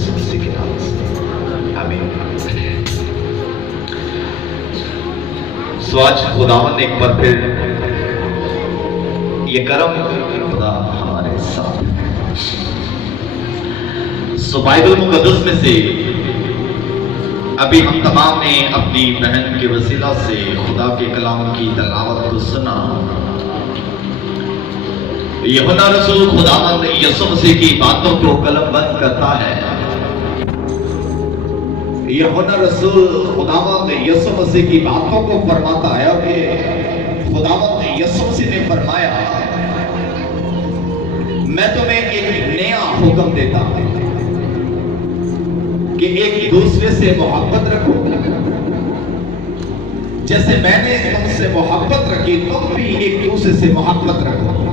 یسوع مسیح کے نام سے آمین۔ آج خداوند نے ایک بار پھر یہ کرم خدا ہمارے ساتھ۔ بائبل مقدس میں سے ابھی ہم تمام نے اپنی بہن کے وسیلہ سے خدا کے کلام کی تلاوت کو سنا۔ یوحنا رسول خداوند یسوع مسیح کی باتوں کو قلم بند کرتا ہے۔ یوحنا رسول خداوند یسوع مسیح کی باتوں کو فرماتا ہے کہ خداوند یسوع مسیح نے فرمایا میں تمہیں ایک نیا حکم دیتا ہوں کہ ایک دوسرے سے محبت رکھو، جیسے میں نے تم سے محبت رکھی تم بھی ایک دوسرے سے محبت رکھو۔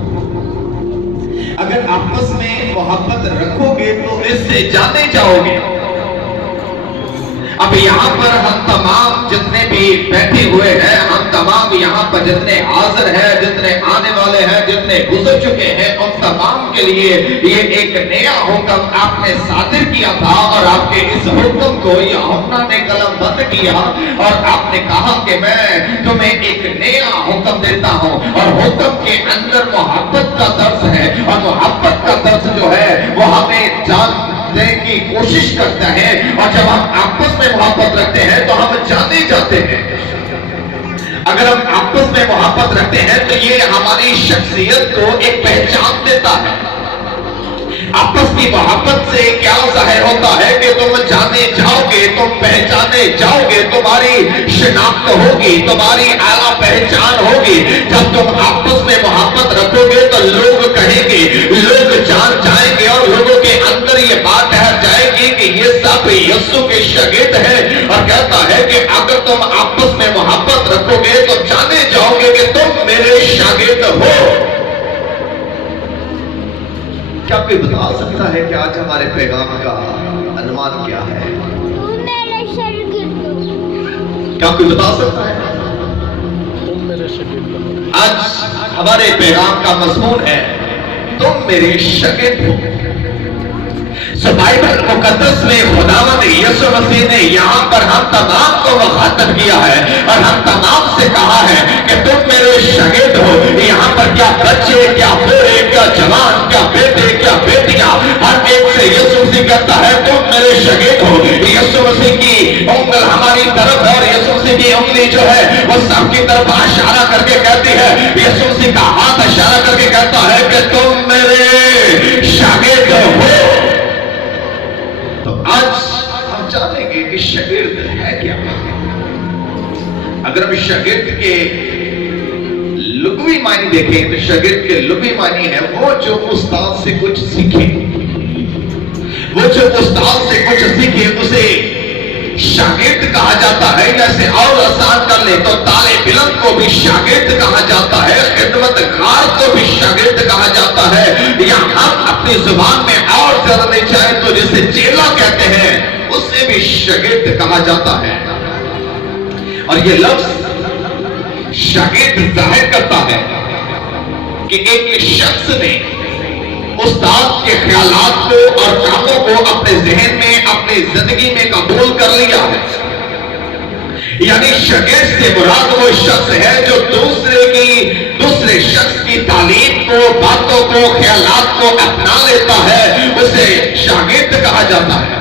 اگر آپس میں محبت رکھو گے تو اس سے جانے جاؤ گے۔ اب یہاں پر ہم تمام جتنے بھی بیٹھے ہوئے ہیں، ہم تمام یہاں پر جتنے حاضر ہیں، جتنے آنے والے ہیں، جتنے گزر چکے ہیں، ان تمام کے لیے یہ ایک نیا حکم آپ نے صادر کیا تھا، اور آپ کے اس حکم کو یوحنا نے قلم بند کیا اور آپ نے کہا کہ میں تمہیں ایک نیا حکم دیتا ہوں، اور حکم کے اندر محبت کا درس ہے، اور محبت کا درس جو ہے وہ ہمیں جاننے کی کوشش کرتا ہے، اور جب ہم آپس میں محبت رکھتے ہیں تو ہم جانے جاتے ہیں۔ اگر ہم آپس میں محبت رکھتے ہیں تو یہ ہماری شخصیت کو ایک پہچان دیتا ہے۔ آپس کی محبت سے کیا ظاہر ہوتا ہے کہ تم جانے جاؤ گے، تم پہچانے جاؤ گے، تمہاری شناخت ہوگی، تمہاری اعلیٰ پہچان ہوگی۔ جب تم آپس میں محبت رکھو گے تو لوگ کہیں گے، لوگ جان جائیں گے، اور لوگوں کے اندر یہ بات ٹھہر جائے گی کہ یہ سب یسوع کے شاگرد ہیں۔ اور کہتا ہے کہ اگر تم آپس میں محبت رکھو گے تو جانے جاؤ گے کہ تم میرے شاگرد ہو۔ کیا کوئی بتا سکتا ہے کہ آج ہمارے پیغام کا عنوان کیا ہے؟ کیا کوئی بتا سکتا ہے؟ آج ہمارے پیغام کا مضمون ہے تم میرے شاگرد ہو۔ بائبل مقدس میں خداوند یسوع مسیح نے یہاں پر ہم تمام کو مخاطب کیا ہے اور ہم تمام سے کہا ہے کہ تم میرے شاگرد ہو۔ یہاں پر کیا بچے، کیا بوڑھے، کیا جوان، کیا بیٹے، کیا بیٹیاں، ہر ایک سے یسوع مسیح کہتا ہے تم میرے شاگرد ہو۔ یسوع مسیح کی انگل ہماری طرف ہے، اور یسوع مسیح کی انگلی جو ہے وہ سب کی طرف اشارہ کر کے کہتی ہے، یسوع مسیح کا ہاتھ اشارہ کر کے کہتا ہے کہ تم میرے شاگرد ہو۔ آج ہم جانیں گے کہ شاگرد ہے کیا۔ اگر ہم شاگرد کے لغوی معنی دیکھیں تو شاگرد کے لغوی معنی ہے وہ جو استاد سے کچھ سیکھے، وہ جو استاد سے کچھ سیکھے اسے شاگرد کہا جاتا ہے۔ جیسے اور آسان کر لے تو طالب علم کو بھی شاگرد کہا جاتا ہے، خدمت گار کو بھی شاگرد کہا جاتا ہے، یا ہم اپنی زبان میں اور زیادہ نہیں چاہیں تو جسے چیلا کہتے ہیں اسے بھی شاگرد کہا جاتا ہے۔ اور یہ لفظ شاگرد ظاہر کرتا ہے کہ ایک شخص نے استاد کے خیالات کو اور کاموں کو اپنے ذہن میں، اپنی زندگی میں قبول کر لیا ہے۔ یعنی شاگرد سے مراد وہ شخص ہے جو دوسرے شخص کی تعلیم کو، باتوں کو، خیالات کو اپنا لیتا ہے، اسے شاگرد کہا جاتا ہے۔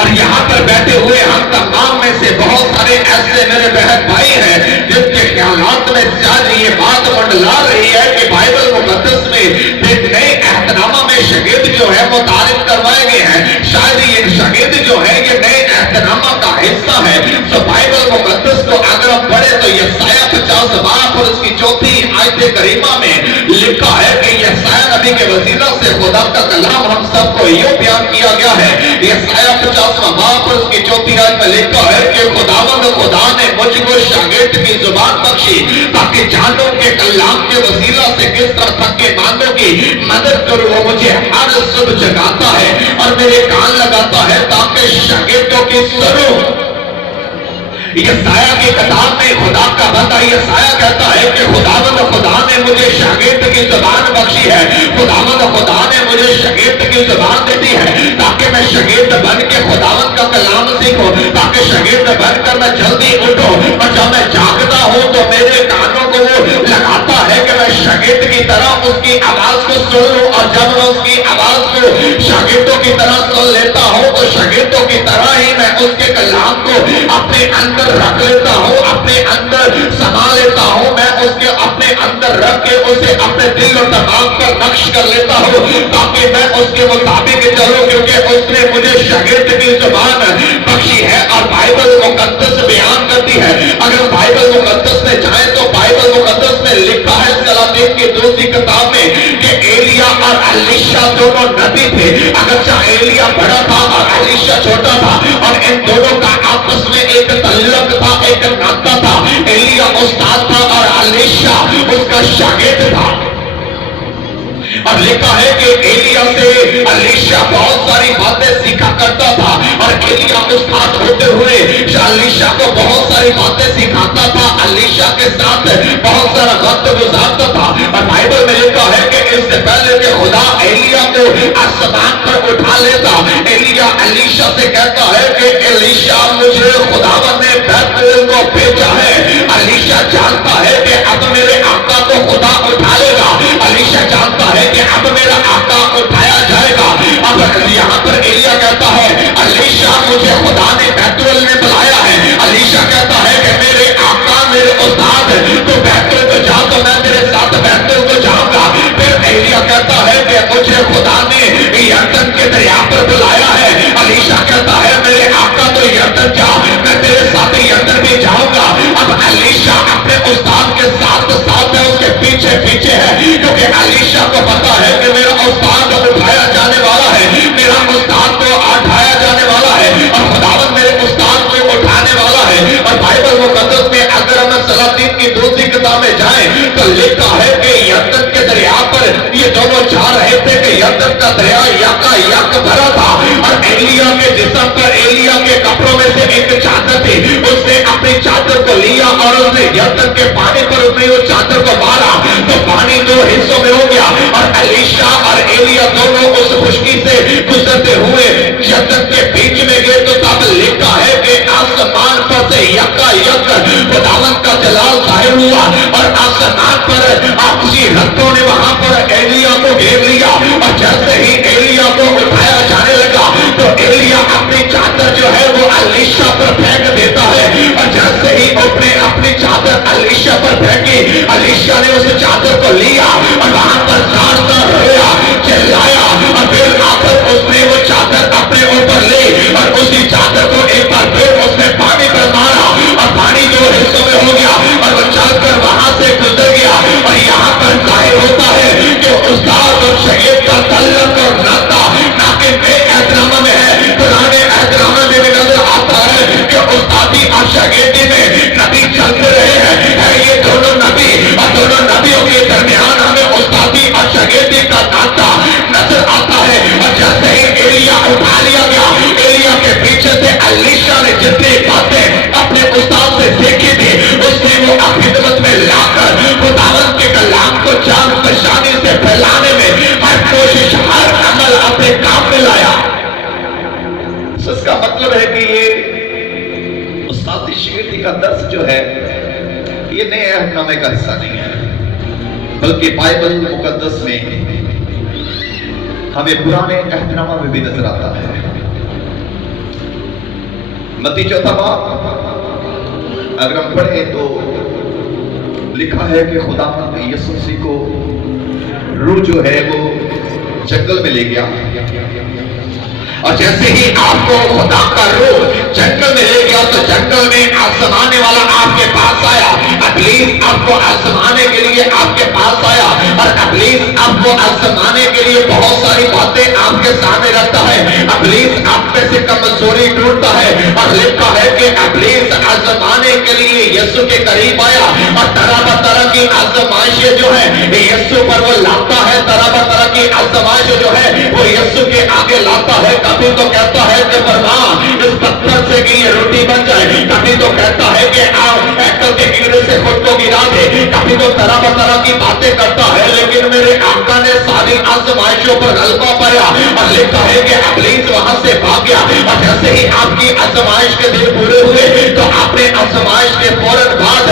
اور یہاں پر بیٹھے ہوئے ہم تمام میں سے بہت سارے ایسے میرے بہن بھائی ہیں جن کے خیالات میں شاید یہ بات منڈلا رہی ہے کہ بائبل مقدس میں نئے عہدنامہ میں شاگرد جو ہے متعارف کروائے گئے ہیں، شاید یہ شاگرد جو ہے یہ نئے عہدنامہ کا حصہ ہے۔ تو بائبل مقدس کو اگر ہم پڑھے تو یسایہ 50 باب اور اس کی 4 آیت کریمہ میں لکھا ہے کہ یسایہ نبی کے وسیلہ سے خدا کا کلام ہم سب کو یہ بیان کیا گیا ہے۔ یسایہ 50 باب اور اس کی 4 آیت میں لکھا ہے کہ خداوند خدا نے مجھ کو شاگرد کی زبان بخشی تاکہ جانوں کے کلام کے وسیلہ سے کس طرح تھکے ماندوں کی مدد کروں۔ وہ مجھے ہر صبح جگاتا ہے اور میرے کان لگاتا ہے تاکہ شاگردوں کی سنوں۔ یسایہ کی کتاب میں خدا کا بندہ یسایہ کہتا ہے کہ خداوند خدا نے مجھے شاگرد کی زبان بخشی ہے، خداوند خدا نے مجھے شاگرد کی زبان دیتی ہے تاکہ میں شاگرد بن کے خداوند کا کلام سیکھو، تاکہ شاگرد بن کر میں جلدی اٹھو، اور جب میں جاگتا ہوں تو میرے کانوں کو وہ لگاتا ہے کہ میں شاگرد کی طرح اس کی آواز کو سن لوں، اور جب میں اس کی آواز کو شاگردوں کی طرح سن لیتا ہوں تو شاگردوں کی طرح ہی میں اس کے کلام کو اپنے اندر رکھ لیتا ہوں، اپنے اندر سما لیتا ہوں، میں اس کے اپنے اندر رکھ کے اسے اپنے دل و دماغ پر نقش کر لیتا ہوں، تاکہ میں اس کے مطابق چلوں، کیونکہ اس نے مجھے شاگرد کی زبان بخشی ہے۔ اور بائبل مقدس بیان کرتی ہے، اگر بائبل مقدس میں جائیں تو بائبل مقدس میں لکھا ہے سلاطین کی دوسری کتاب میں کہ ایلیا اور الیشا دونوں نبی تھے، اگرچہ ایلیا بڑا تھا اور الیشا چھوٹا تھا، اور ان دونوں کا آپس میں ایک تعلق تھا، ایک ناطہ تھا۔ ایلیا استاد تھا اور الیشا اس کا شاگرد تھا، اور لکھا ہے کہ ایلیا سے الیشا بہت ساری باتیں سیکھا کرتا تھا، اور ایلیا استاد ہوتے ہوئے الیشا کو بہت ساری باتیں سکھاتا تھا، الیشا کے ساتھ بہت سارا وقت گزارتا تھا۔ اور بائبل میں لکھا ہے کہ اس سے پہلے کہ خدا ایلیا کو آسمان پر اٹھا لیتا، ایلیا الیشا سے کہتا ہے کہ الیشا مجھے خداوند نے بیت ایل کو بھیجا ہے۔ الیشا جانتا ہے کہ اب میرے آقا کو خدا اٹھا لے گا، الیشا جانتا ہے کہ اب میرا آقا اٹھایا جائے گا۔ اب یہاں پر ایلیا کہتا ہے الیشا مجھے خدا نے بیت ایل میں بلایا ہے۔ الیشا کہتا ہے کہ میرے آقا میرے استاد تو بیت ایل کو جا، تو میں تیرے ساتھ بیت ایل کو جاؤں گا۔ پھر ایلیا کہتا ہے کہ مجھے خدا نے یردن کے دریا پر بلایا ہے۔ الیشا کہتا ہے میرے آقا تو یردن جا، میں تیرے ساتھ یردن بھی جاؤں گا۔ اب الیشا اپنے استاد کے ساتھ ساتھ ہے، اس کے پیچھے پیچھے ہے، کیونکہ الیشا کو پتا ہے کہ میرا استاد اٹھایا جانے والا ہے، میرا استاد کو اٹھایا جانے والا ہے، اور خداوند میرے استاد کو اٹھانے والا ہے۔ اور بائبل مقدس میں اگر ہم سلاطین کی دوسری کتاب میں جائیں تو لکھا ہے کہ یردن کے دریا پر یہ دونوں جا رہے تھے کہ یردن کا دریا یکا یک بھرا تھا، اور ایلیا کے جسم پر ایلیا کے کپڑوں میں سے ایک چادر تھی، اس نے اپنی چادر کو لیا اور اس نے یردن کے پانی پر اس نے اس چادر کو مارا تو پانی دو حصوں میں ہو گیا، اور الیشا اور ایلیا دونوں اس خشکی سے گزرتے ہوئے یردن کے بیچ میں گئے۔ تو تب لکھا ہے کہ آسمان پر سے یکا یک خداوند کا جلال ظاہر ہوا، اور آسمان پر آپسی رتوں نے وہاں پر ایلیا کو گھیر لیا، اور جیسے ہی ایلیا کو اٹھایا جانے لگا تو ایلیا اپنی چادر جو ہے وہ الیشا پر پھینک دیتا ہے، اور جیسے ہی اپنی چادر الیشا پر پھینکی، الیشا نے اس چادر کو لیا اور وہاں پر زارتا رویا، چلایا، اور پھر آخر اس نے وہ چادر اپنے اوپر لی، اور اسی چادر کو ایک بار پھر اس نے پانی پر مارا، اور پانی دو حصوں میں ہو گیا، اور وہ چل کر وہاں سے گزر گیا۔ اور یہاں پر ظاہر ہوتا ہے کہ استاد اور شاگرد کا تعلق اور ناطہ نہ کہ نئے احترامہ میں ہے، پرانے احترامہ میں بھی نظر آتا ہے کہ استادی اور شاگردی میں نبی چلتے رہے ہیں، یہ دونوں نبی، اور دونوں نبیوں کے درمیان ہمیں استادی اور شاگردی کا ناطہ نظر آتا ہے۔ اور جیسے ہی ایلیا اٹھا لیا گیا، ایلیا کے پیچھے سے الیشا نے جتنی باتیں اپنے استاد سے سیکھی تھی اس نے وہ خدمت میں لا کر خداوند کے کلام کو جان پہچانی سے پھیلانے میں ہر کوشش ہر عمل اپنے کام میں لایا۔ اس کا مطلب ہے کہ یہ استادی شاگردی کا درس جو ہے یہ نئے عہد نامے کا حصہ نہیں ہے، بلکہ بائبل مقدس میں ہمیں پرانے عہد نامہ میں بھی نظر آتا ہے۔ متی چوتھا باب اگر ہم پڑھیں تو لکھا ہے کہ خداوند یسوع مسیح کو روح جو ہے وہ جنگل میں لے گیا، اور جیسے ہی آپ کو خدا کا روح جنگل میں لے گیا تو جنگل میں آزمانے والا آپ کے پاس آیا، ابلیس آپ کو آزمانے کے لیے آپ کے پاس آیا، اور ابلیس آپ کو آزمانے کے لیے بہت ساری باتیں آپ کے سامنے رکھتا ہے۔ ابلیس آپ میں سے کمزوری ڈھونڈتا ہے، اور لکھا ہے کہ ابلیس آزمانے کے لیے یسوع کے قریب آیا، اور طرح طرح کی آزمائشیں جو ہے یسوع پر وہ لاتا ہے، طرح طرح کی آزمائش جو ہے وہ یسوع کے آگے لاتا ہے۔ کبھی تو کہتا ہے کہ فرمان اس پتھر سے کہ یہ روٹی بن جائے، کبھی تو کہتا ہے کہ آپ ایکل کے کنارے سے خود کو گرا دے، کبھی تو طرح طرح کی باتیں کرتا ہے، لیکن میرے آقا نے ساری آزمائشوں ऊपर गलबा पाया और लिखा है कि इब्लीस वहां से भाग गया। और जैसे ही आपकी आजमाइश के दिन पूरे हुए तो आपने आजमाइश के फौरन बाद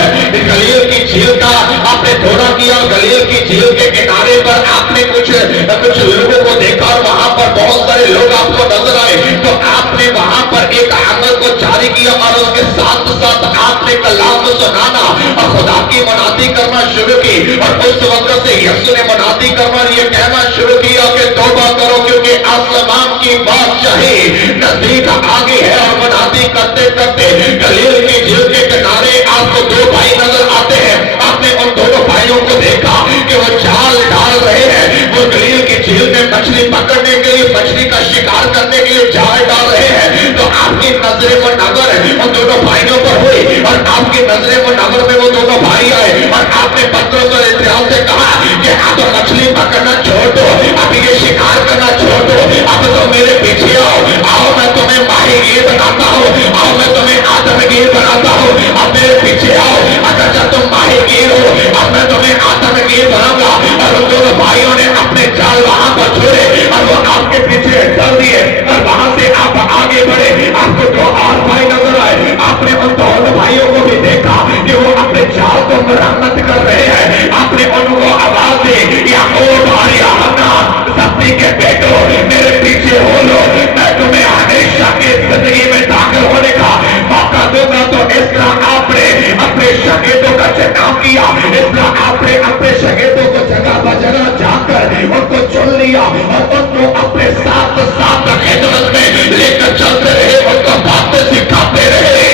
गलील की झील का आपने दौरा किया। गलील की झील के किनारे पर आपने कुछ लोगों को देखा और वहां पर बहुत सारे लोग आपको नजर आए। तो आपने वहां पर एक अमल को जारी किया और उसके साथ साथ आपने कलाम सुनाना और खुदा की मनाती करना शुरू की। और उस वक्त से यीशु ने मनाती करना ये कहना शुरू किया कि तौबा करो क्योंकि आसमान की बादशाही नजदीक आगे है। और मनाती करते करते गलील की झील के किनारे आपको दो भाई नजर आते हैं। आपने उन दोनों भाइयों को देखा कि वो जाल डाल रहे हैं। वो गलील की झील में मछली पकड़ने के लिए, मछली का शिकार करने के लिए जाल डाल रहे हैं। तो आपकी नजरे वो नजर उन दोनों भाइयों पर हुई और आपकी नजरे वो नजर में वो दोनों भाई आए और आपने पत्रोस और इस्राएल से कहा कि अब मछली पकड़ना छोड़ दो, अब ये शिकार करना छोड़ दो, अब तो मेरे पीछे आओ मैं तुम्हें माहीगीर बनाता हूँ, आओ मैं तुम्हें आदमगीर बनाता हूँ, अब मेरे पीछे आओ। अगर जब तुम माहीगीर हो अब मैं तुम्हें आदमगीर बनाऊंगा। और उन दोनों भाइयों ने अपने जाल वहां पर छोड़े और वो आपके पीछे चल दिए और वहां से आप आगे बढ़े। आपको दो और भाई नजर आए। आपने उन दोनों भाइयों को भी देखा कि वो अपने जाल को मरम्मत कर रहे हैं। आपने उनको आवाज दी, याकूब और यूहन्ना सब्ती के बेटो मेरे पीछे हो लो, मैं तुम्हें हमेशा की जिंदगी में दाखिल होने का मौका दूंगा। तो इस तरह आपने अपने शागिर्दों का चुनाव किया। इस तरह आपने अपने शागिर्दों को जगह बजगह जाकर उनको चुन लिया और उनको अपने साथ साथ खिदमत में लेकर चलते रहे, उनको बातें सिखाते रहे।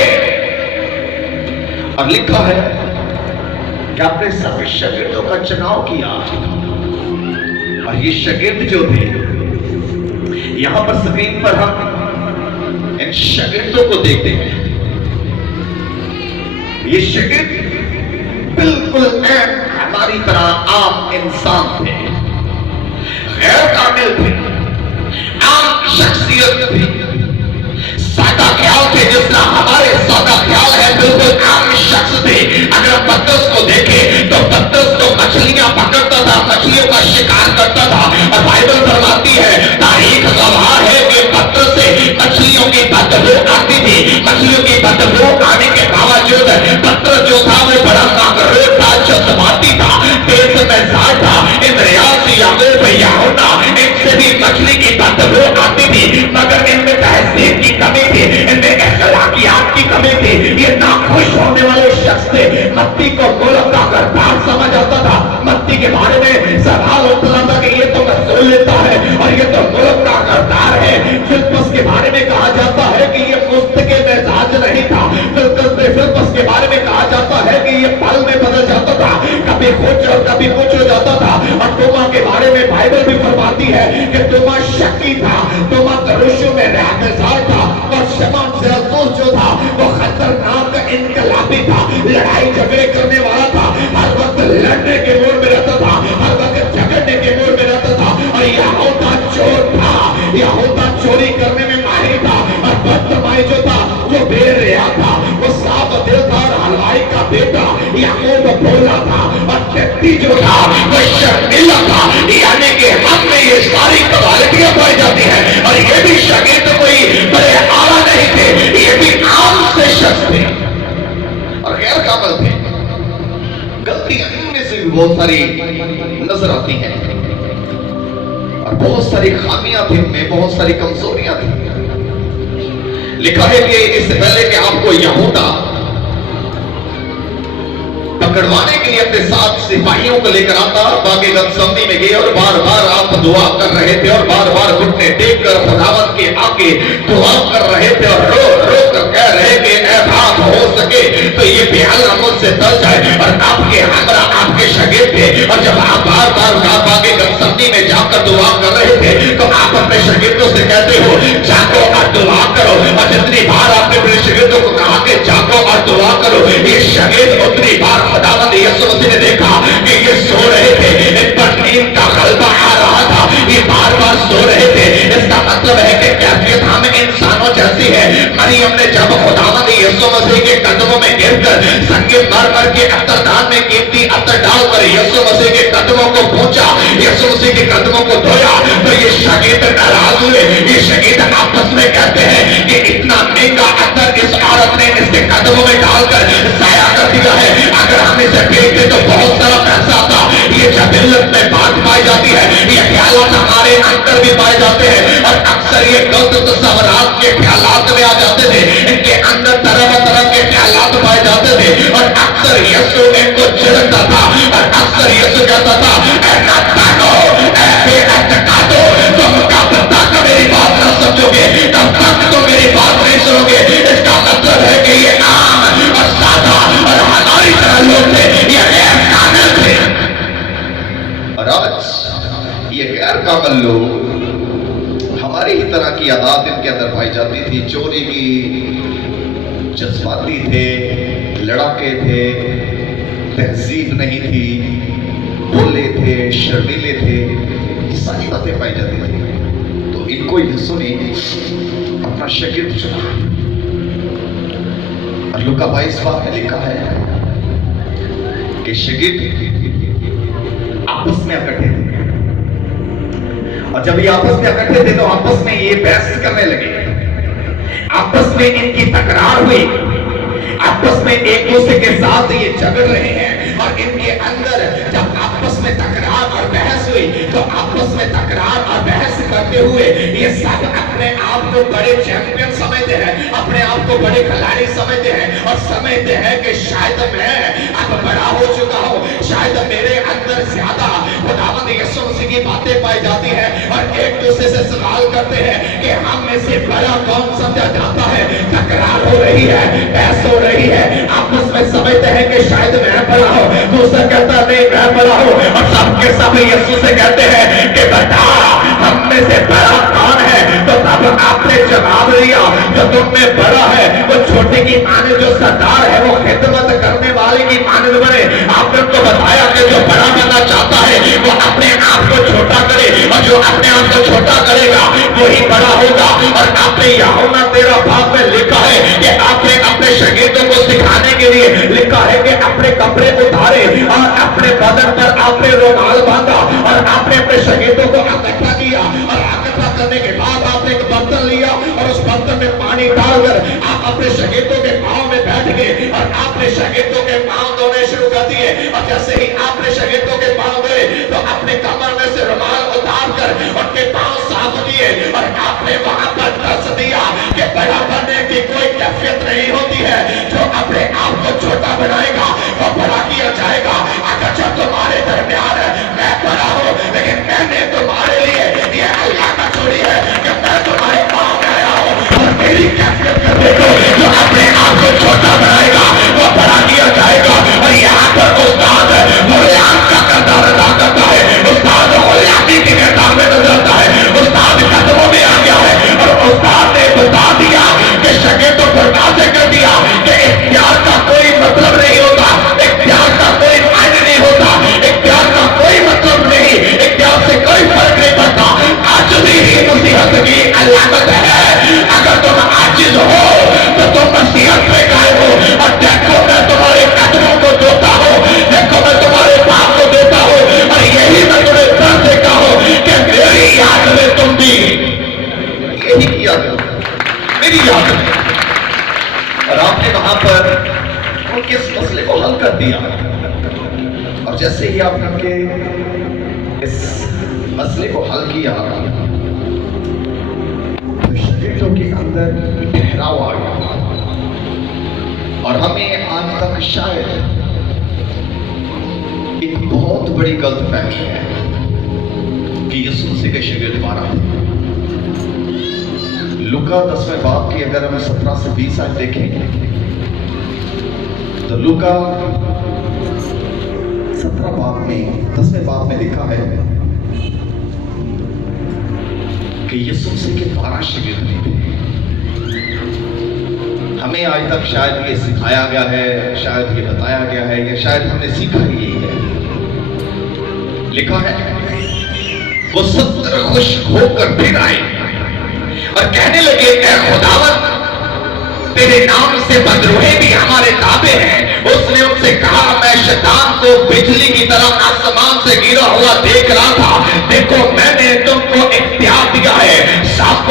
और लिखा है कि आपने सभी शागिर्दों का चुनाव किया। और ये शागिर्द जो थे, यहां पर स्क्रीन पर हम इन शागिर्दों को देखते हैं। ये शागिर्द बिल्कुल हमारी तरह आम इंसान थे, गैर काबिल थे, आम शख्सियत थी, सादा ख्याल थे जिस तरह हमारे सादा ख्याल है, बिल्कुल आम शख्स थे। अगर पतरस को देखे तो पतरस तो मछलियां पकड़ता था, मछलियों का शिकार करता था। और बाइबल फरमाती है, तारीख गवाह है कि पतरस से मछलियों की बदबू आती थी। मछलियों की बदबू आने के बावजूद पतरस जो था वो बड़ा नागरिक था, जज्बाती था, तेज मिजाज था। इंद्रियास याकूब यूहन्ना इनसे भी मछली की बदबू आती थी, मगर इनमें तहजीब की कमी थी, इनमें अखलाकियात की कमी थी। ये नाखुश होने वाले शख्स थे। मत्ती को मुल्क का गद्दार समझ आता था। मत्ती के बारे में सवाल उठता था कि ये तो रसूल लेता है और ये तो मुल्क का गद्दार है। फिलिप्पस के बारे में कहा जाता है कि ये मुफ्त के मिजाज नहीं था। फिलिप्पस के बारे में कहा जाता है कि ये पल में बदल जाता था, कभी कुछ और कभी कुछ हो जाता था। और तोमा के बारे में बाइबल भी फरमाती है कि तोमा शक्की था, तोमा दरुशों में रहमतजार था। और शमौन ज़ेलतूस जो था वो खतरनाक इनकलाबी था, लड़ाई झगड़े करने वाला था, हर वक्त लड़ने के मूड में रहता था, हर वक्त झगड़ने के मूड में रहता था। और यहूदा चोर था, यहूदा चोरी करने में माहिर था। और बदतमाई जो था वो बेरिया था, वो साफ दिल था और हलवाई का बेटा याकूब भोला था। और व्यक्ति जो था वो शर्मिला था। यानी कि हम में ये सारी क्वालिटियां पाई जाती हैं। और ये भी शागिर्द कोई बड़े आला नहीं थे, ये भी आम से शख्स थे और गैर काबिल थे। गलतियां इनमें से भी बहुत सारी नजर आती हैं और बहुत सारी खामियां थी, इनमें बहुत सारी कमजोरियां थी। लिखा है कि इससे पहले कि आपको यहूदा पकड़वाने के लिए अपने साथ सिपाहियों को लेकर आता, बागे गतसमनी में गए और बार बार आप दुआ कर रहे थे और बार बार घुटने टेक कर खुदावंद के आगे दुआ कर रहे थे और रो रो कर कह रहे कि ऐ बाप हो सके तो ये प्याला मुझसे तर जाए। और आपके हमरा आपके शागिर्द थे और जब आप बार बार बागे गतसमनी में जाकर दुआ कर रहे थे तो आप अपने शागिर्दों से कहते हो जागो और दुआ करो। और जितनी बार आपने अपने शागिर्दों को कहा कि जागो और दुआ करो, ये शागिर्द उतनी बार खुदावंद यीशु मसीह ने देखा कि ये सो रहे थे, इन पर नींद का गलबा आ रहा था, ये बार बार सो रहे थे। इसका मतलब है कि कैफियत हम इंसानों जैसी है। मरियम ने जब खुदावंद यीशु मसीह के कदमों में गिरकर संगे मर मर के अत्तरदान में कीमती अत्तर डालकर यीशु मसीह के कदमों को पहुंचा, यीशु मसीह के कदमों को धोया, शागिर्द नाराज हुए। ये शागिर्द आपस में कहते हैं कि इतना महंगा अतर इस औरत ने इसके कदमों में डालकर जाया कर दिया है, अगर हम इसे बेचते तो बहुत सारा पैसा आता। ये जबिल्लत में बात पाई जाती है, ये ख्यालात हमारे अंदर भी पाए जाते हैं और अक्सर ये गलत तस्वुरात के ख्यालात में आ जाते थे। इनके अंदर तरह तरह के ख्यालात पाए जाते थे और अक्सर यीशु इनको झिड़कता था और अक्सर यीशु कहता था, ऐ नादानो, ऐ बेअक्ल, तुम कब तक मेरी बात न समझोगे, तब तक तो मेरी बात नहीं सुनोगे। इसका मतलब है कि ये आम और सादा और हमारी तरह लोग थे, ये गैर काबिल थे। और आज ये गैर काबिल लोग हमारी ही तरह की आदत इनके अंदर पाई जाती थी। चोरी की, जज्बाती थे, लड़ाके थे, तहजीब नहीं थी, भोले थे, शर्मीले थे, सारी बातें पाई जाती थी। तो इनको यीशु ने अपना शागिर्द चुना और लूका 22 में लिखा है कि शागिर्द आपस में इकट्ठे थे और जब ये आपस में इकट्ठे थे तो आपस में ये बहस करने लगे, आपस में इनकी तकरार हुई, आपस में एक दूसरे के साथ ये झगड़ रहे हैं। और इनके अंदर जब आपस में तकरार और बहस हुई तो आपस में तकरार और बहस करते हुए ये सब अपने आप को बड़े चैंपियन समझते हैं, अपने आप को बड़े खिलाड़ी समझते हैं और समझते हैं कि शायद मैं अब बड़ा हो चुका हूँ, शायद मेरे अंदर ज्यादा खुदावंद यीशु मसीह की बातें पाई जाती है। और एक दूसरे से सवाल करते हैं कि हम में से बड़ा कौन समझा जाता है। तकरार हो रही है, बहस हो रही है, आपस में समझते हैं कि शायद मैं बड़ा हूँ, दूसरा कहता नहीं मैं बड़ा हूँ और सबके सब यीशु से कहते हैं कि बता हम में से बड़ा कौन है। तो तब आपने जवाब दिया जो तुम में बड़ा है वो छोटे की माने जो सरदार है वो खिदमत करने वाले की माने बने। आपने तो बताया कि जो बड़ा बनना चाहता है वो अपने आप को छोटा करे और जो अपने आप को छोटा करेगा वही बड़ा होगा। और आपने यूहन्ना 13 में लिखा है कि आपने अपने शागिर्दों को सिखाने के लिए लिखा है कि अपने कपड़े उतारे और अपने बदन पर आपने रुमाल बांधा और आपने अपने शागिर्दों को इकट्ठा किया और इकट्ठा करने के बाद आपने एक बर्तन लिया और उस बर्तन में पानी डालकर आप अपने शागिर्दों के पांव में बैठ गए और आपने शागिर्दों के पांव धोने शुरू कर दिए। और जैसे ही आपने शागिर्दों के पांव धोए तो अपने कमर में से रुमाल उतार कर उनके पांव साफ किए और आपने वहां पर दर्श दिया कि बड़ा बनने की कोई कैफियत नहीं होती है। जो अपने आप को छोटा बनाएगा वो बड़ा किया जाएगा। अगर जब तुम्हारे दरमियान मैं बड़ा हूं लेकिन मैंने तुम्हारे लिए ये अल्लाह का छोड़ी है कि मैं तुम्हारे पांव में आया हूं और मेरी कैफियत करने को जो अपने आप को छोटा बनाएगा वो बड़ा किया जाएगा। और यहाँ पर उस्ताद मुल्लान का किरदार अदा करता है, उस्ताद मुल्लानी के किरदार में नजर आता है, उस्ताद कदमों में आ गया है और उस्ताद ने बता दिया कि शागिर्दों को वाज़ेह कर दिया कि इख्तियार का कोई मतलब नहीं होता, इख्तियार का कोई मायने नहीं होता, इख्तियार का कोई मतलब नहीं, इख्तियार से कोई फर्क नहीं पड़ता। आजिज़ी ही नसीहत की अलामत है। अगर तुम आजिज़ हो तो तुम नसीहत में गए हो। और देखो मैं तुम्हारे कदमों को धोता हूँ, देखो मैं तुम्हारे पाप को धोता हूँ और यही मैं तुम्हें डर देता हूँ कि मेरी याद में तुम भी यही किया मेरी याद में। और आपने वहां पर उनके इस मसले को हल कर दिया। और जैसे ही आपने उनके इस मसले को हल किया तो शागिर्दों के अंदर ठहराव आ गया। और हमें आज तक शायद एक बहुत बड़ी गलतफहमी है कि यीशु मसीह के शागिर्द 12 थे। लूका 10वें बाब की अगर हम 17 से 20 आज देखेंगे तो लूका 17 बाब में 10वें बाब में लिखा है कि यीशु मसीह के 12 शागिर्द थे। हमें आज तक शायद ये सिखाया गया है, शायद ये बताया गया है, या शायद हमने सीखा ही यही है। लिखा है वो 70 खुश होकर फिर आए और कहने लगे ऐ खुदावंद तेरे नाम से बंदरोहे भी हमारे ताबे हैं। उसने उनसे कहा मैं शैतान को बिजली की तरह आसमान से गिरा हुआ देख रहा था, देखो मैंने तुमको इख्तियार दिया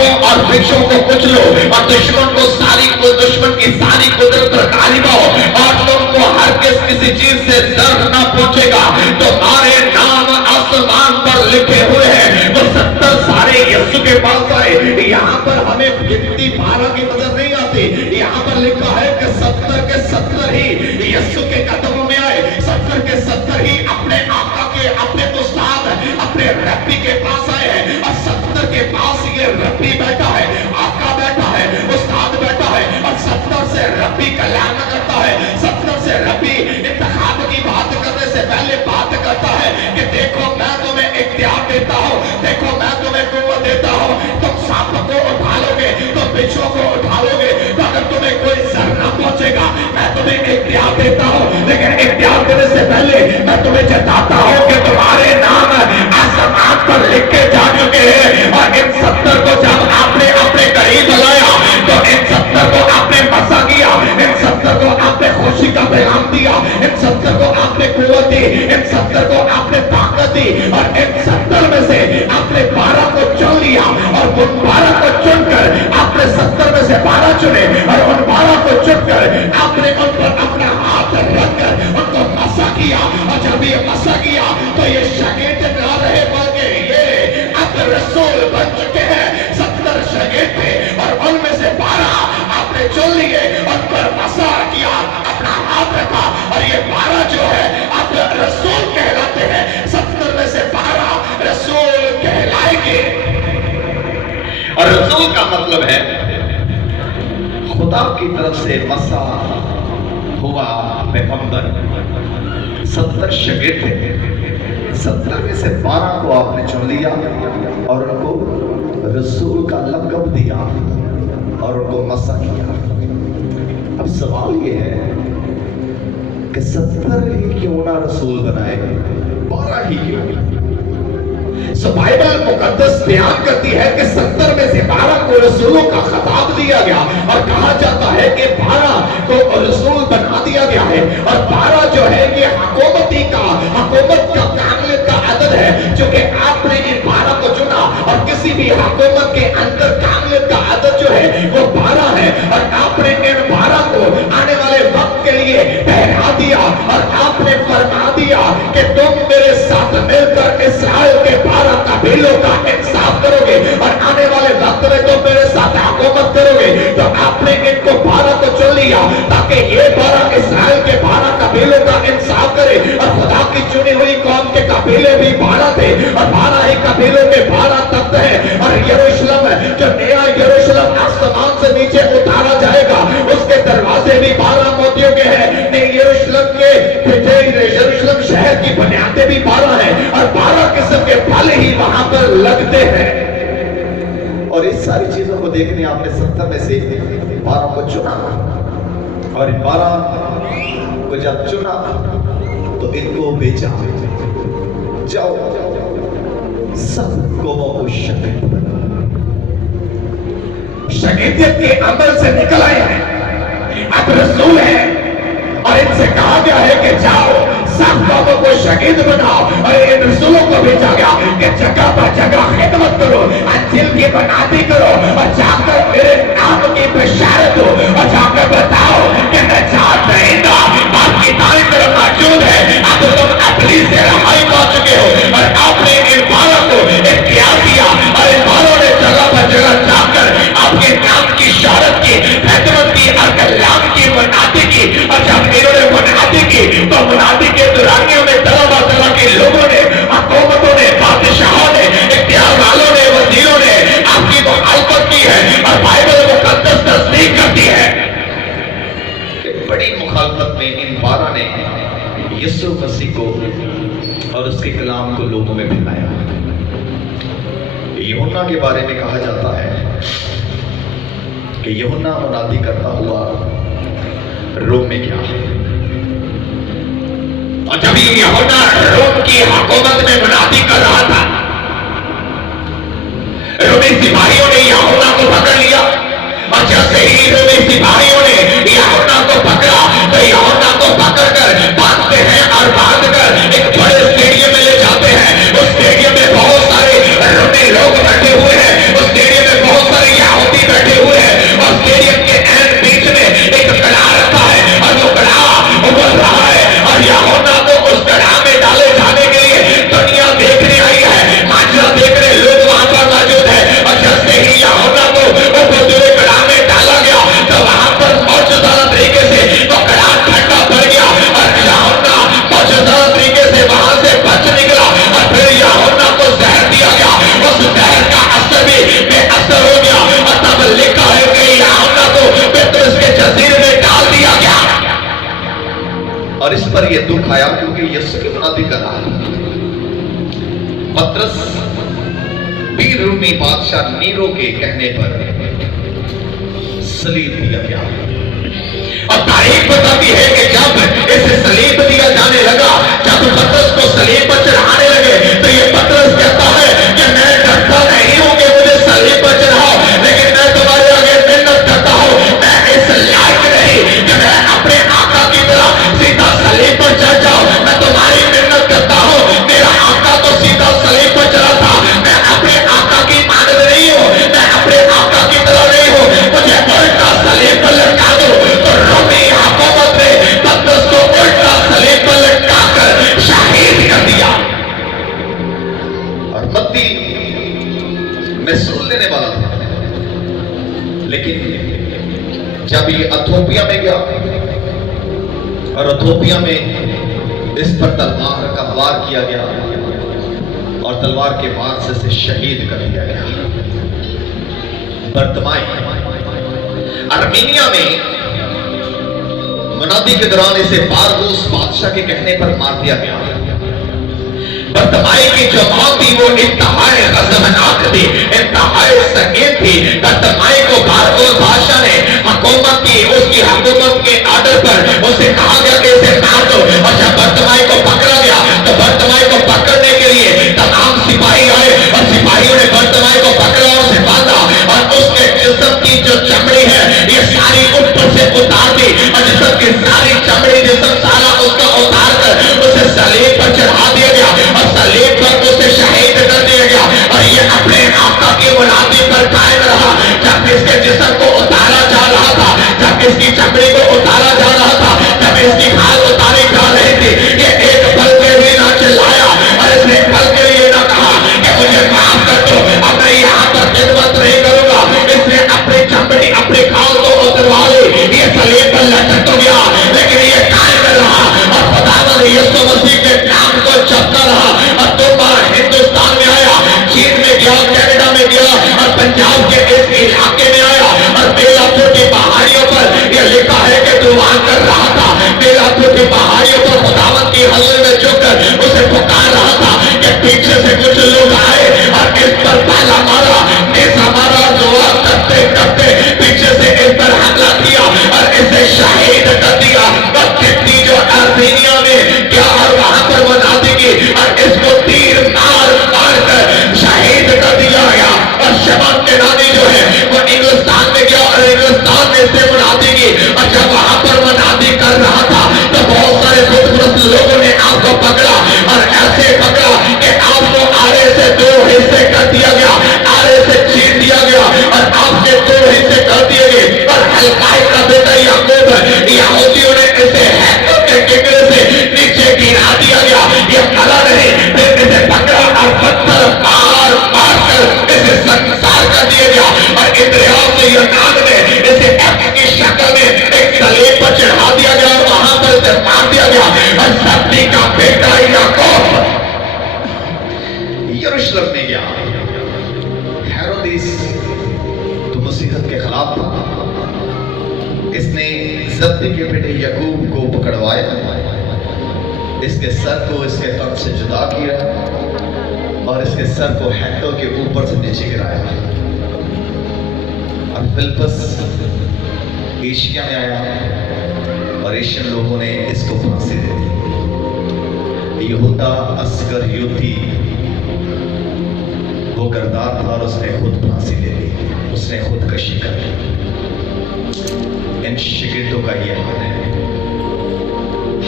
पहाड़ों और वृक्षों को कुचलो और दुश्मन की सारी कुदरत गालिब हो और तुमको हर किसी चीज से दर्द ना पहुंचेगा। तुम्हारे नाम आसमान पर लिखे हुए हैं। वो 70 सारे यीशु के पास आए। यहाँ पर हमें गिनती 12 की नजर नहीं आती। यहाँ पर लिखा है कि 70 के 70 ही यीशु के कदमों में आए। 70 के 70 ही अपने आका के, अपने उस्ताद, अपने रब्बी के पास आए हैं। और 70 के पास ये रब्बी बैठा है, आका बैठा है, उस्ताद बैठा है। और 70 से रब्बी कलाम करता है। 70 से रब्बी इंतखाब की बात करने से पहले बात करता है कि देखो मैं तुम्हें इख्तियार देता हूँ, देखो मैं तुम्हें कुव्वत देता हूँ। तुम सांप को उठा लोगे, तुम बिच्छू को उठा लोगे, तो अगर तुम्हें कोई सर न पहुंचेगा, मैं तुम्हें इख्तियार देता हूँ। लेकिन इख्तियार देने से पहले मैं तुम्हें जताता हूँ कि तुम्हारे नाम आसमान पर लिख के जा चुके हैं। और इन 70 को जब आपने अपने करीब लाया तो इन 70 को आपने मसा किया, इन 70 को आपने खुशी का पैगाम दिया, इन 70 को आपने कुव्वत दी, इन 70 को आपने ताकत दी। और इन 70 में से आपने 12 को चुन लिया और उन 12 को चुनकर आपने 70 में से 12 चुने और उन 12 को चुनकर आपने उन पर अपना हाथ रखकर उनको मसा किया। और जब ये मसा किया तो ये शागिर्द ना रहे बल्कि ये अब रसूल बन चुके हैं। 70 शागिर्द थे और उनमें से 12 आपने चुन लिए, उन पर मसा किया, अपना हाथ रखा और ये 12 जो है अब रसूल कहलाते हैं। 70 में से 12 रसूल कहलाएंगे। और रसूल का मतलब है खुदा की तरफ से मसा हुआ पैगंबर। 70 शागिर्द थे, 70 में से 12 को आपने चुन लिया और उनको रसूल का लक़ब दिया और उनको मसा किया। अब सवाल ये है कि 70 ही क्यों ना रसूल बनाए, 12 ही क्यों? बाइबल मुकद्दस बयान करती है कि 70 में से 12 को रसूलों का खिताब दिया गया और कहा जाता है कि 12 को रसूल बना दिया गया है। और 12 जो है ये हुकूमत का कामिलियत का अदद है, जो कि आपने इन 12 को चुना। और किसी भी हुकूमत के अंदर कामिलियत का अदद जो है वो 12 है। और आपने इन 12 को आने वाले वक्त के लिए ठहरा दिया और आपने फरमा दिया कि तुम मेरे साथ मिलकर इस्राएल के 12 कबीलों का इंसाफ करोगे और आने वाले वक्त में तुम मेरे साथ हुकूमत करोगे। तो आपने इनको 12 को चुन लिया ताकि ये 12 इस्राएल के 12 कबीलों का इंसाफ करे। और खुदा की चुनी हुई कौम के कबीले भी 12 थे और 12 ही कबीलों के 12 तख्त हैं। और यरूशलेम जो नया यरूशलेम आसमान से नीचे उतारा जाएगा उसके दरवाजे भी 12 मोतियों के हैं। यरूशलेम शहर की बुनियादें भी 12 हैं और 12 किस्म के फल ही वहां पर लगते हैं। और इस सारी चीजों को देखने आपने 70 में से 12 को चुना और इन 12 को जब चुना तो इनको भेजा, जाओ सब कौमों को शागिर्द बनाओ। शागिर्दियत के अमल से निकल आए हैं, अब रसूल है। और इनसे कहा गया है कि जाओ सब कौमों को शागिर्द बनाओ। और इन रसूलों को भेजा गया कि जगह पर जगह खिदमत करो, अंजिल की बनाती करो और जाकर मेरे नाम की बशारत दो और जाकर बताओ कि नजात दहिंदा आपकी दाईं तरफ मौजूद है। अब तुम अपनी से रहाई पा चुके हो। और आपने इन 12 को इख्तियार दिया और इन 12 ने जगह पर जगह जाकर आपके नाम की शहरत की, खिदमत की और कलाम की मुनादी की। और जब इन्होंने मुनादी की तो मुनादी के दुरानियों में तरह के लोगों ने, हुकूमतों ने, बादशाहों ने, इख्तियार वालों ने, वजीरों ने आपकी मुखालफत की है। और बाइबल मुकद्दस तस्दीक करती है कि बड़ी मुखालफत में इन 12 ने यीशु मसीह को और उसके कलाम को लोगों में फैलाया। यूहन्ना के बारे में कहा जाता है कि यूहन्ना मुनादी करता हुआ रोम में गया। और जब यूहन्ना रोम की हुकूमत में मुनादी कर रहा था, रोमी सिपाहियों ने यूहन्ना को पकड़ लिया। और जैसे ही रोमी सिपाहियों ने यूहन्ना को पकड़ा तो यूहन्ना को पकड़कर बांधते हैं और बांधकर एक बड़े स्टेडियम में ले जाते हैं। उस स्टेडियम में बहुत सारे रोमी लोग बैठे हुए हैं, उस स्टेडियम में बहुत सारे पतरस वीर रूमी बादशाह नीरो के कहने पर सलीब दिया गया। और तारीख बताती है कि जब इसे सलीब दिया जाने लगा, जब पतरस को सलीब पर चढ़ाने लगे, तो ये पतरस कहता है कि मैं डरता नहीं हूं कि मुझे सलीब पर चढ़ाओ, लेकिन मैं तुम्हारे आगे मिन्नत करता हूं, मैं इस लायक नहीं कि मैं अपने आका की तरह सीधा सलीब पर चढ़ जाऊं। मैं तुम्हारी मिन्नत करता हूं, मेरा आका तो सीधा सलीब पर चढ़ा था, मैं अपने आका की मानद नहीं हूं, मैं अपने आका की तरह नहीं हूं, मुझे उल्टा सलीब पर लटका दो। तो रोमी हुकूमत ने पतरस को उल्टा सलीब पर लटका कर शहीद कर दिया। और मत्ती मैं सुन लेने वाला था, लेकिन जब ये इथोपिया में गया और इथोपिया में इस पर तलवार का वार किया गया और तलवार के वार से इसे शहीद कर दिया गया। बर्तमाई अर्मीनिया में मुनादी के दौरान इसे बारबूस बादशाह के कहने पर मार दिया गया। बर्तमाई की जो मौत थी वो इंतहाई गज़बनाक थी, इंतहाई संगीन थी। बर्तमाई को बारबूस बादशाह ने हुकूमत की, उसकी हुकूमत के आर्डर पर उसे कहा गया कि इसे मार दो। और जब बर्तमाई को पकड़ा गया तो बर्तमाई को पकड़ने के लिए तमाम सिपाही आए और सिपाहियों ने बर्तमाई को पकड़ा और उसे बांधा और उसके जिस्म की जो चमड़ी है ये सारी ऊपर से उतार दी और जिस्म की सारी चमड़ी जिस्म सारा उसका उतार कर उसे सलीब पर चढ़ा दिया गया और सलीब पर उसे शहीद कर दिया गया। और ये अपने आका की मुनादी पर कायम रहा। जब इसके जिस्म को उतारा जा रहा था, जब इसकी चमड़ी को उतारा जा रहा था, जब इसकी खाल उतारी जा रही थी, ये एक पल के लिए ना चिल्लाया और इसने पल के लिए ना कहा कि मुझे माफ कर दो, अब मैं यहाँ पर खिदमत नहीं करूंगा। इसने अपनी चमड़ी अपनी खाल को उतरवा ली, ये सलीब पर लटक तो गया लेकिन ये कायम रहा और खुदावंद यीशु मसीह के नाम को जपता रहा। और तुम हिंदुस्तान में आया, चीन में गया, कनाडा में गया और पंजाब के इस इलाके में आया और बेलापुर की पहाड़ियों पर यह लिखा है कि दुआ कर रहा था। बेलापुर की पहाड़ियों पर खुदावंद की हज़ूर में झुककर उसे पुकार रहा था कि पीछे से कुछ लोग आए और इस पर पहला मारा, नेज़ा मारा, दुआ करते करते पीछे से इस पर हमला किया और इसे शहीद कर दिया। और कितनी जो अर्मीनिया में क्या और वहां पर मुनादी की और इसको तीर मार मार कर शहीद कर दिया गया। और शमन के नानी जो है वो इंग्लिस्तान में गया और इंग्लिस्तान में से मुनादी की और जब वहां पर मुनादी कर रहा था तो बहुत सारे बुद्धिस्त लोगों ने आपको पकड़ा और ऐसे पकड़ा कि आपको आरे से दो हिस्से कर दिया गया, आरे से छीन दिया गया और आपके दो हिस्से कर दिए गए। और हलकाई का बेटा याकूब यहूदियों ने इसे हैकर के किगरे से नीचे गिरा दिया गया। ये खड़ा नहीं, फिर इसे पकड़ा और पत्थर मार मार कर इसे संसार कर दिया गया। और इब्राहिम से यूनान में इसे एक्स की शक्ल में एक सलीब पर चढ़ा दिया गया और वहां पर इसे मार दिया गया। और सब्जी का बेटा याकूब यरूशलेम में गया। हेरोदेस तो मुसीबत के खिलाफ था, इसने जब्दी के बेटे याकूब को पकड़वाया, इसके सर को इसके तख्त से जुदा किया और इसके सर को हैकल के ऊपर से नीचे गिराया। और फिलिप्पस एशिया में आया और एशियन लोगों ने इसको फांसी दे दी। यहूदा असगर युद्धि वो करदार था और उसने खुद फांसी ले ली, उसने खुदकशी कर ली। इन शिगिर्दों का ये हाल है।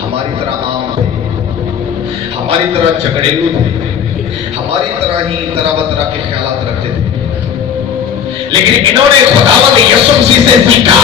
हमारी तरह आम थे, हमारी तरह झगड़ेलू थे, हमारी तरह ही तरह बतरह के ख्यालात रखते थे, लेकिन इन्होंने खुदावंद यीशु मसीह से सीखा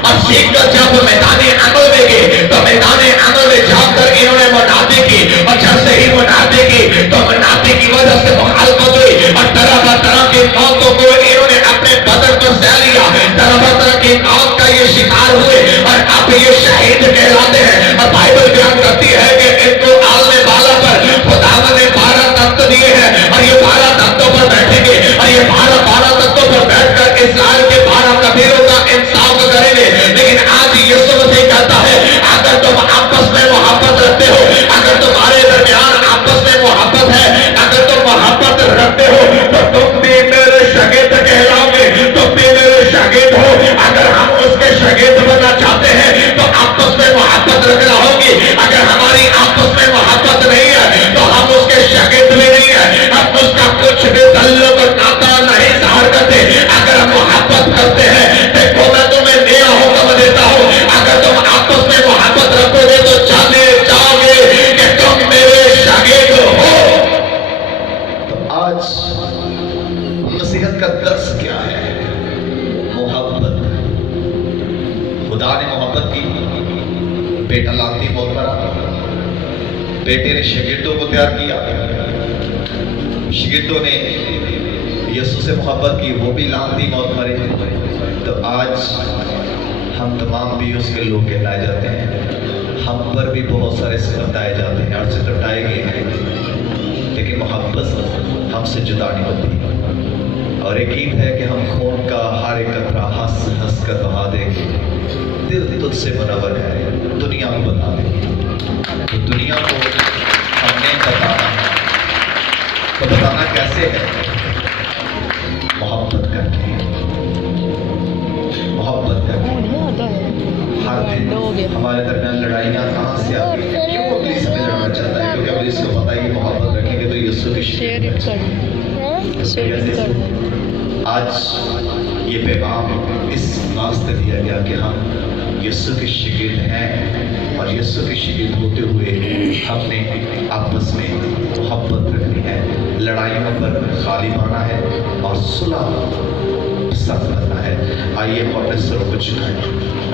और सीखकर जब मैदान अमल में गए तो मैदान अमल में जाकर इन्होंने मुनादी की और जब से ही मुनादी की तो मुनादी की वजह से मुखालफत हुई और तरह की मौतों को इन्होंने अपने बदन पर सह लिया। तरह की मौत का ये शिकार हुए और अब ये शहीद कहलाते हैं। और बाइबल बयान करती है कि इनको आलने वाला पर खुदावंद ने 12 तख्त दिए हैं और ये 12 तख्तों पर बैठेंगे और ये 12 तख्तों पर बैठकर इस्राएल के 12 कबीलों का इंसाफ करेंगे। लेकिन आज यीशु मसीह कहता है अगर तुम आपस में मोहब्बत रखते हो, अगर तुम्हारे दरमियान आपस में मोहब्बत है, آج نصیحت کا درس کیا ہے؟ محبت. خدا نے محبت کی. بیٹا لانتی موت مرا. بیٹے نے شاگردوں کو تیار کیا. شاگردوں نے یسوع سے محبت کی، وہ بھی لانتی موت مرے. تو آج ہم تمام بھی اس کے لوگ کہلائے جاتے ہیں. ہم پر بھی بہت سارے ستائے جاتے ہیں اور ستائے گئے ہیں، لیکن محبت ہم سے جدا نہیں ہوتی. اور یقین ہے کہ ہم خون کا ہر ایک قطرہ ہنس ہنس کر بہا دیں گے. دل تجھ سے منور ہے، دنیا کو بتا دیں. تو دنیا کو ہم نے بتانا ہے. تو بتانا کیسے ہے؟ محبت کر کے. محبت کر کے. ہر دن ہمارے درمیان لڑائیاں کہاں سے آتی ہیں؟ کیوں ابلیس ہمیں لڑانا چاہتا ہے؟ کیونکہ ابلیس کو پتہ ہے کہ محبت رکھیں گے تو یسوع کی شریعت آج یہ پیغام اس واسطے دیا گیا کہ ہم یسوع کے شاگرد ہیں، اور یسوع کے شاگرد ہوتے ہوئے ہم نے آپس میں محبت رکھنی ہے. لڑائیوں پر غالب آنا ہے اور صلح پسند کرنا ہے. آئیے ہم اپنے سروں کو جھکائیں.